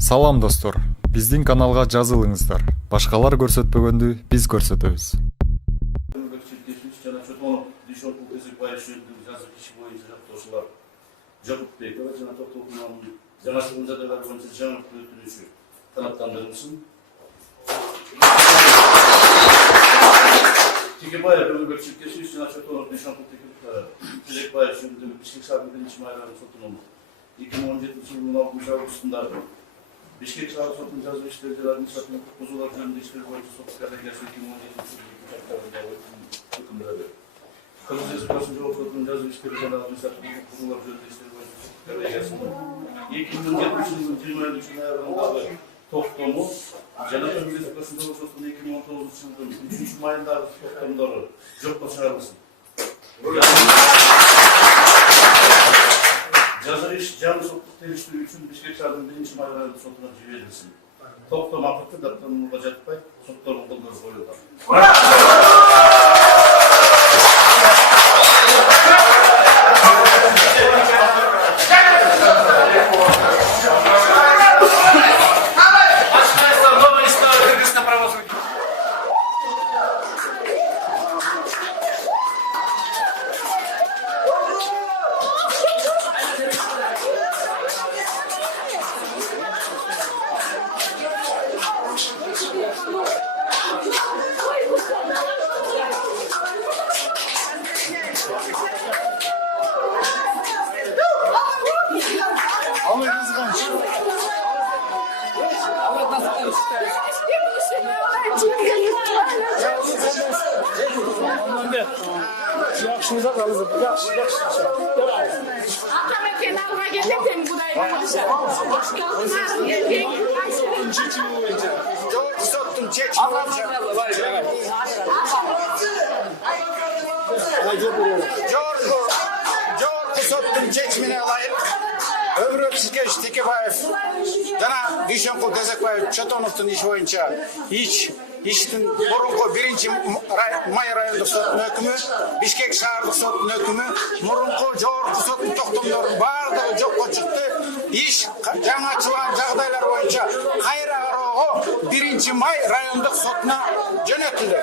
Салам достор, биздин каналга жазылыңыздар. Башкалар көрсөтпөгөндү биз көрсөтөбүз. Текебаев Өмірбек Черкесович жана Чотонов Дүйшанкул Текебаев жөнүндө Бишкек шаарынын биринчи майрамы сотунун 2017 жылдын 6 августунда Бишкек шаары сотунун жазуу иштери жана административдик құқық бұзулар жөнүндө иштер боюнча сот коллегиясы 2017 жылдын өкүм берди. Кыргыз Республикасынын жогорку сотунун жазуу иштери жана административдик құқық бұзулар жөнүндө иштер боюнча сот коллегиясынын 2017 жылдын 23 ноябрындагы токтому жана Кыргыз Республикасынын жогорку сотунун 2019 жылдын 3 майындагы токтомдору жокко чыгарылсын. Жаза иш жаңы соттук териштирүү үчүн Бишкек шаарынын биринчи майрамы сотуна жиберилсин. Токтом акыркы даттанууга жатпай, соттордун колдону коюлган. Yaxşınıza qalırız. Yaxşı. Ata kenarına getirdim burayı. Doğru soktun çek. Doğru soktun çekmini alayım. Ömrü Çirkeş Tekebayev, Dana Duyşanкул Казакбаев, Чотоновтун иши боюнча иштин мурунку биринчи май райондук сотунун өкүмү, Бишкек шаардык сотунун өкүмү, мурунку жогорку соттун токтомдорунун баардыгы жокко чыкты. Иш жаңы ачылган жагдайлар боюнча кайра кароого биринчи май райондук сотуна жөнөтүлдү.